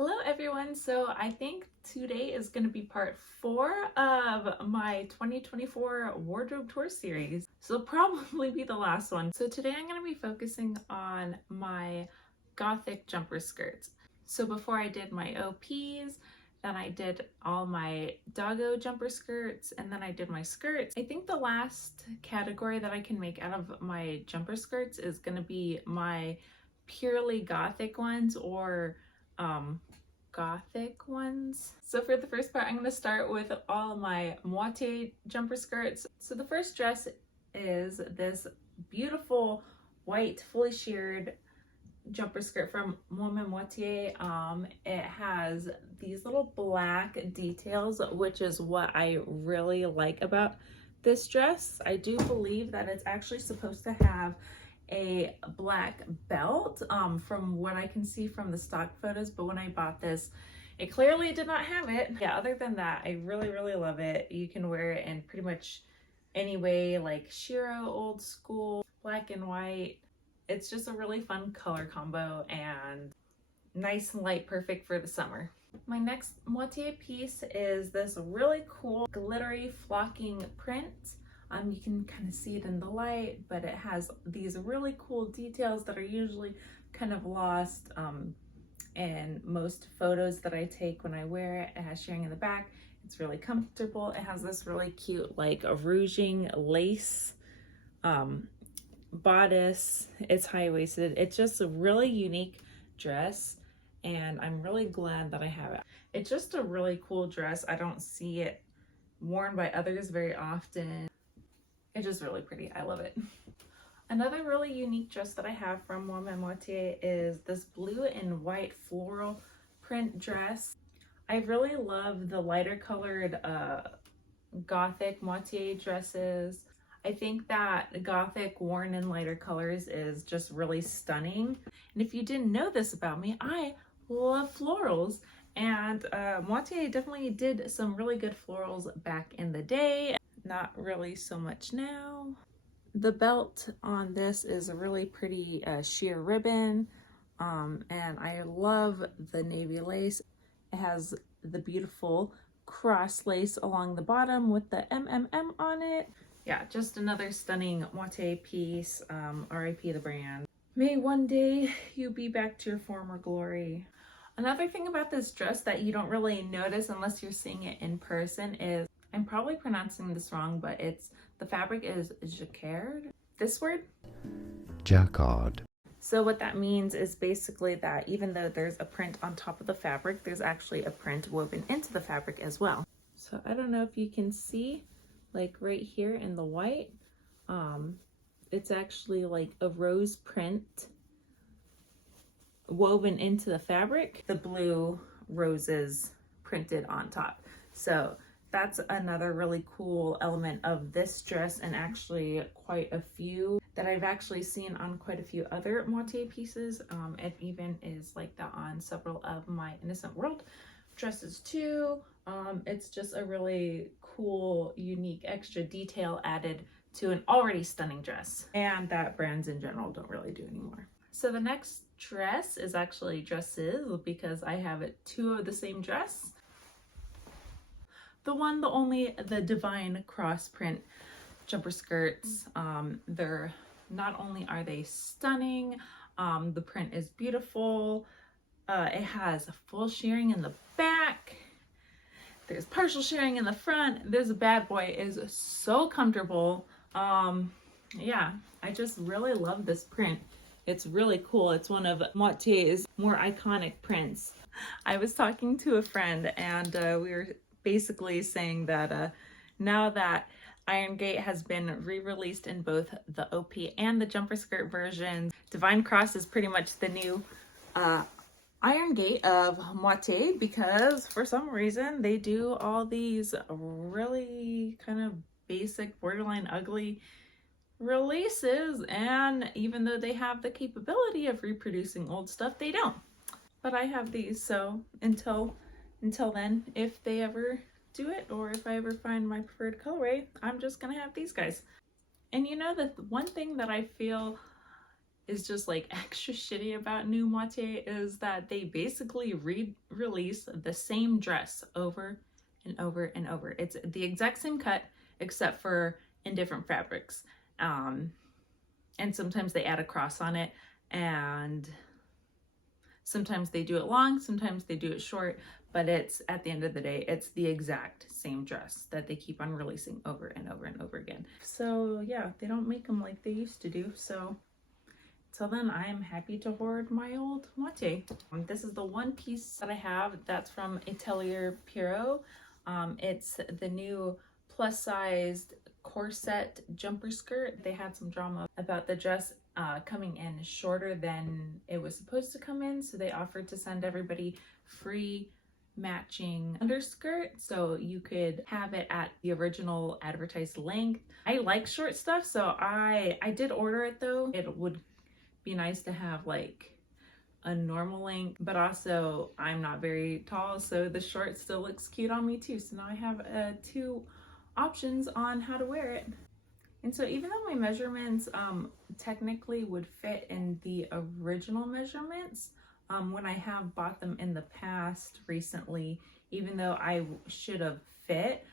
Hello everyone, so I think today is going to be part 4 of my 2024 wardrobe tour series. So it'll probably be the last one. So today I'm going to be focusing on my Gothic jumper skirts. So before I did my OPs, then I did all my doggo jumper skirts, and then I did my skirts. I think the last category that I can make out of my jumper skirts is going to be my purely Gothic ones or Gothic ones. So for the first part, I'm going to start with all of my moitié jumper skirts. So the first dress is this beautiful white fully sheared jumper skirt from Metamorphose. It has these little black details, which is what I really like about this dress. I do believe that it's actually supposed to have a black belt from what I can see from the stock photos, but when I bought this it clearly did not have it. Yeah, other than that, I really love it. You can wear it in pretty much any way, like Shiro, old school, black and white. It's just a really fun color combo and nice and light, perfect for the summer. My next moitié piece is this really cool glittery flocking print. You can kind of see it in the light, but it has these really cool details that are usually kind of lost in most photos that I take when I wear it. It has shearing in the back. It's really comfortable. It has this really cute like a rouging lace bodice. It's high-waisted. It's just a really unique dress, and I'm really glad that I have it. It's just a really cool dress. I don't see it worn by others very often. It's just really pretty. I love it. Another really unique dress that I have from Metamorphose is this blue and white floral print dress. I really love the lighter colored Gothic moitié dresses. I think that Gothic worn in lighter colors is just really stunning. And if you didn't know this about me, I love florals. And Moitié definitely did some really good florals back in the day. Not really so much now. The belt on this is a really pretty sheer ribbon, and I love the navy lace. It has the beautiful cross lace along the bottom with the MMM on it. Yeah, just another stunning moitié piece. RIP the brand. May one day you be back to your former glory. Another thing about this dress that you don't really notice unless you're seeing it in person is, I'm probably pronouncing this wrong, but the fabric is jacquard. This word? Jacquard. So what that means is basically that even though there's a print on top of the fabric, there's actually a print woven into the fabric as well. So I don't know if you can see, like right here in the white, it's actually like a rose print woven into the fabric. The blue roses printed on top. So that's another really cool element of this dress, and actually quite a few that I've actually seen on quite a few other moitié pieces. It even is like that on several of my Innocent World dresses too. It's just a really cool, unique extra detail added to an already stunning dress, and that brands in general don't really do anymore. So the next dress is actually dresses, because I have two of the same dress. The one, the only, the Divine cross print jumper skirts. They're not only are they stunning, the print is beautiful. It has full shearing in the back. There's partial shearing in the front. This bad boy is so comfortable. Yeah, I just really love this print. It's really cool. It's one of Moitié's more iconic prints. I was talking to a friend, and we were basically saying that now that Iron Gate has been re-released in both the OP and the jumper skirt versions, Divine Cross is pretty much the new Iron Gate of Moitié, because for some reason they do all these really kind of basic, borderline ugly releases, and even though they have the capability of reproducing old stuff, they don't. But I have these, so until then, if they ever do it, or if I ever find my preferred colorway, I'm just gonna have these guys. And you know, the one thing that I feel is just like extra shitty about New Moitié is that they basically re-release the same dress over and over and over. It's the exact same cut except for in different fabrics. And sometimes they add a cross on it, and sometimes they do it long, sometimes they do it short, but it's, at the end of the day, it's the exact same dress that they keep on releasing over and over and over again. So yeah, they don't make them like they used to do. So till then, I'm happy to hoard my old moitié. This is the one piece that I have that's from Atelier Pierrot. It's the new plus-sized corset jumper skirt. They had some drama about the dress coming in shorter than it was supposed to come in, so they offered to send everybody free matching underskirt so you could have it at the original advertised length. I like short stuff, so I did order it though. It would be nice to have like a normal length, but also I'm not very tall, so the short still looks cute on me too. So now I have two options on how to wear it. And so even though my measurements technically would fit in the original measurements, when I have bought them in the past recently, even though I should have fit,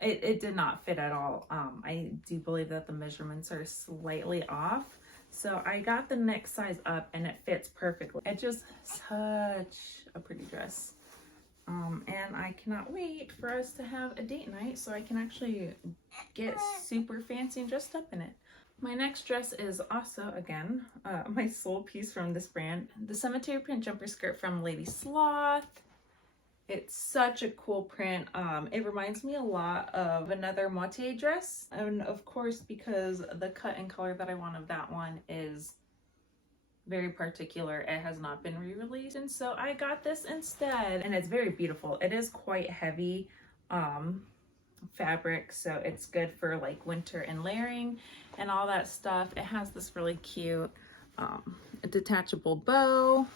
it did not fit at all. I do believe that the measurements are slightly off. So I got the next size up and it fits perfectly. It's just such a pretty dress. And I cannot wait for us to have a date night so I can actually get super fancy and dressed up in it. My next dress is also, again, my sole piece from this brand, the cemetery print jumper skirt from Lady Sloth. It's such a cool print. It reminds me a lot of another moitié dress. And of course, because the cut and color that I want of that one is very particular, it has not been re-released. And so I got this instead. And it's very beautiful. It is quite heavy fabric, so it's good for like winter and layering and all that stuff. It has this really cute detachable bow.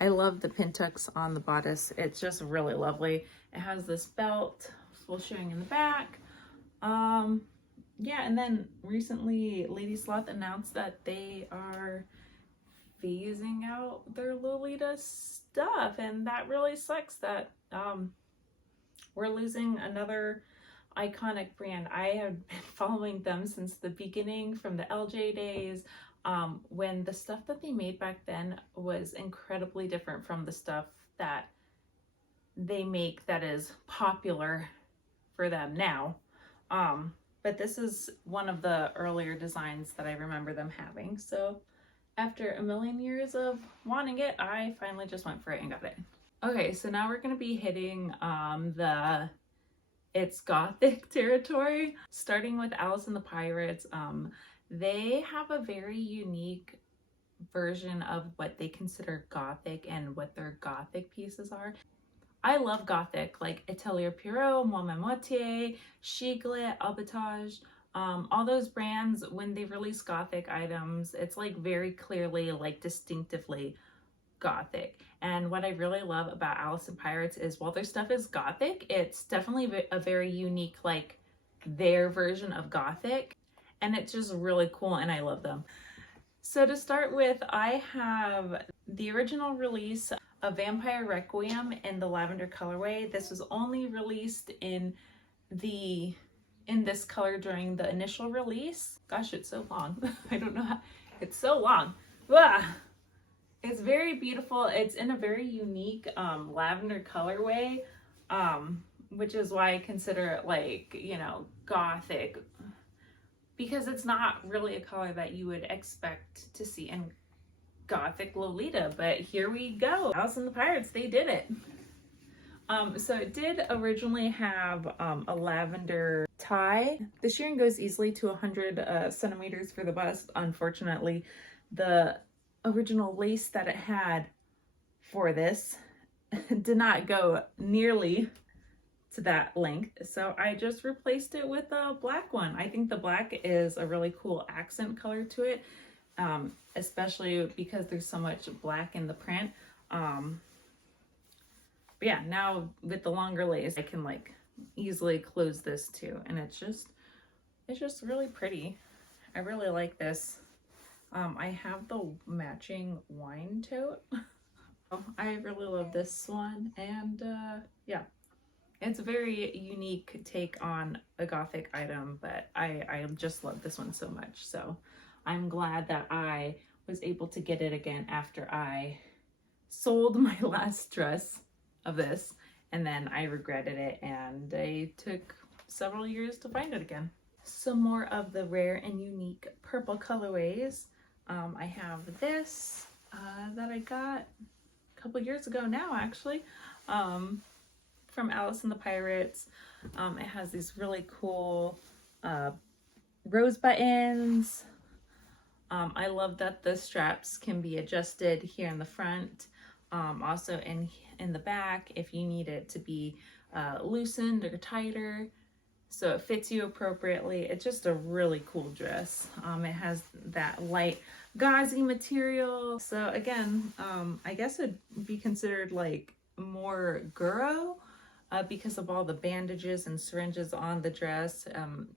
I love the pin tucks on the bodice. It's just really lovely. It has this belt, full showing in the back. Yeah, and then recently Lady Sloth announced that they are phasing out their Lolita stuff, and that really sucks that we're losing another iconic brand. I have been following them since the beginning, from the LJ days, when the stuff that they made back then was incredibly different from the stuff that they make that is popular for them now. But this is one of the earlier designs that I remember them having. So after a million years of wanting it, I finally just went for it and got it. Okay, so now we're going to be hitting it's Gothic territory. Starting with Alice and the Pirates, they have a very unique version of what they consider Gothic and what their Gothic pieces are. I love Gothic, like Atelier Pierrot, Moi Moitié, Chiglet, Albatage, all those brands. When they release Gothic items, it's like very clearly, like distinctively Gothic. And what I really love about Alice and Pirates is, while their stuff is Gothic, it's definitely a very unique, like their version of Gothic. And it's just really cool, and I love them. So to start with, I have the original release of Vampire Requiem in the lavender colorway. This was only released in this color during the initial release. Gosh, it's so long. I don't know how, it's so long. Ugh. It's very beautiful. It's in a very unique lavender colorway, which is why I consider it, like, you know, Gothic, because it's not really a color that you would expect to see in Gothic Lolita, but here we go. Alice and the Pirates, they did it. So it did originally have a lavender tie. The shearing goes easily to 100 centimeters for the bust. Unfortunately, the original lace that it had for this did not go nearly to that length, so I just replaced it with a black one. I think the black is a really cool accent color to it, especially because there's so much black in the print. But yeah, now with the longer lace, I can like easily close this too, and it's just really pretty. I really like this. I have the matching wine tote. I really love this one, and yeah, it's a very unique take on a Gothic item, but I just love this one so much. So I'm glad that I was able to get it again after I sold my last dress of this, and then I regretted it, and it took several years to find it again. Some more of the rare and unique purple colorways. I have this that I got a couple years ago now, actually, from Alice and the Pirates. It has these really cool rose buttons. I love that the straps can be adjusted here in the front, also in the back if you need it to be loosened or tighter, so it fits you appropriately. It's just a really cool dress. It has that light gauzy material, so again, I guess it'd be considered like more Guro because of all the bandages and syringes on the dress.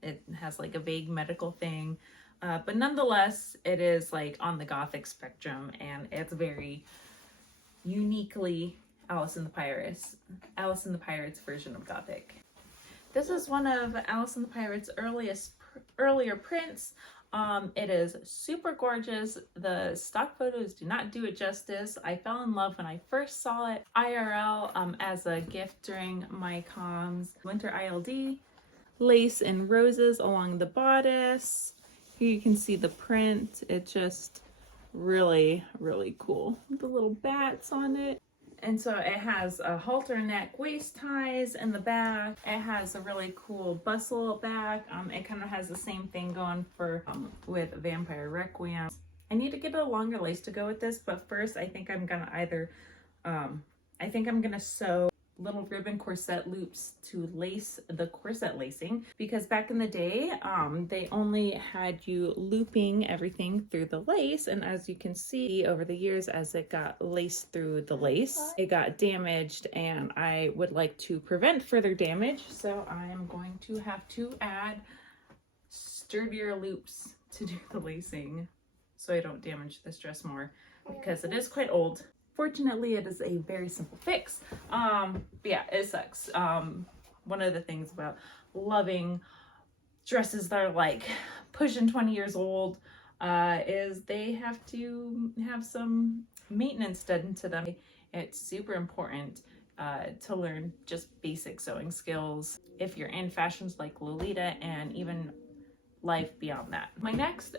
It has like a vague medical thing, but nonetheless it is like on the Gothic spectrum, and it's very uniquely Alice and the Pirates version of Gothic. This is one of Alice and the Pirates' earlier prints. It is super gorgeous. The stock photos do not do it justice. I fell in love when I first saw it IRL as a gift during my comms winter ILD. Lace and roses along the bodice. Here you can see the print. It's just really, really cool. The little bats on it. And so it has a halter neck waist ties in the back. It has a really cool bustle back. It kind of has the same thing going for with Vampire Requiem. I need to get a longer lace to go with this, but first I think I'm gonna sew little ribbon corset loops to lace the corset lacing, because back in the day they only had you looping everything through the lace, and as you can see over the years, as it got laced through the lace, it got damaged, and I would like to prevent further damage, so I'm going to have to add sturdier loops to do the lacing so I don't damage this dress more, because it is quite old. Fortunately, it is a very simple fix. But yeah, it sucks. One of the things about loving dresses that are like pushing 20 years old is they have to have some maintenance done to them. It's super important to learn just basic sewing skills if you're in fashions like Lolita and even life beyond that. My next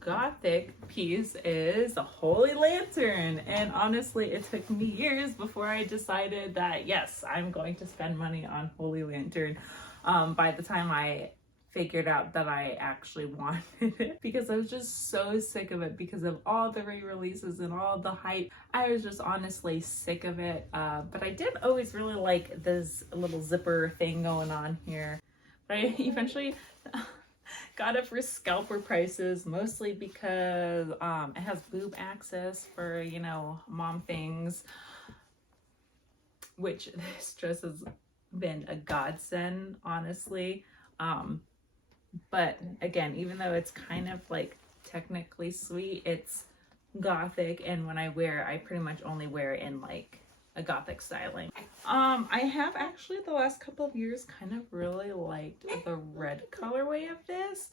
Gothic piece is a Holy Lantern, and honestly it took me years before I decided that yes, I'm going to spend money on Holy Lantern. By the time I figured out that I actually wanted it, because I was just so sick of it because of all the re-releases and all the hype. I was just honestly sick of it, but I did always really like this little zipper thing going on here, but I eventually got it for scalper prices, mostly because it has boob access for, you know, mom things, which this dress has been a godsend, honestly. But again, even though it's kind of like technically sweet, it's Gothic, and when I wear it, I pretty much only wear it in like a Gothic styling. I have actually the last couple of years kind of really liked the red colorway of this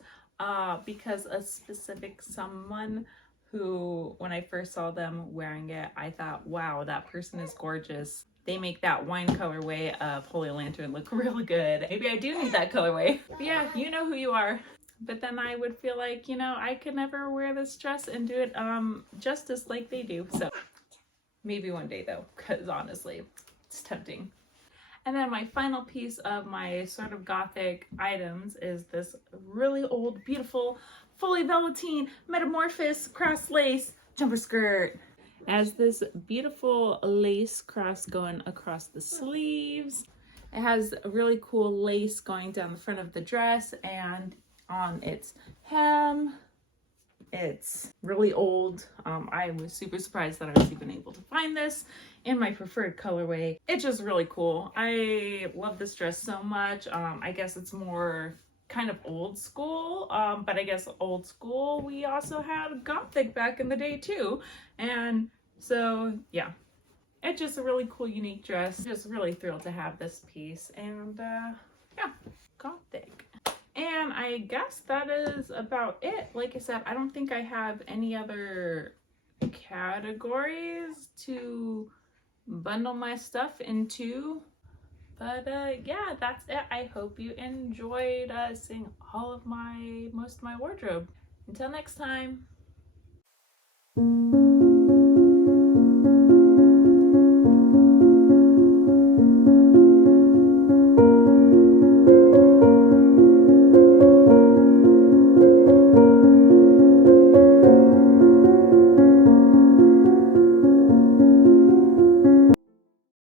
because a specific someone who, when I first saw them wearing it, I thought, wow, that person is gorgeous. They make that wine colorway of Holy Lantern look really good. Maybe I do need that colorway. But yeah, you know who you are. But then I would feel like, you know, I could never wear this dress and do it justice like they do. So maybe one day though, because honestly, it's tempting. And then my final piece of my sort of Gothic items is this really old, beautiful, fully velveteen Metamorphose cross lace jumper skirt. It has this beautiful lace cross going across the sleeves. It has a really cool lace going down the front of the dress and on its hem. It's really old. I was super surprised that I was even able to find this in my preferred colorway. It's just really cool. I love this dress so much. I guess it's more kind of old school, but I guess old school, we also had Gothic back in the day too. And so yeah, it's just a really cool, unique dress. Just really thrilled to have this piece. And yeah, Gothic. And I guess that is about it. Like I said, I don't think I have any other categories to bundle my stuff into. But yeah, that's it. I hope you enjoyed seeing most of my wardrobe. Until next time.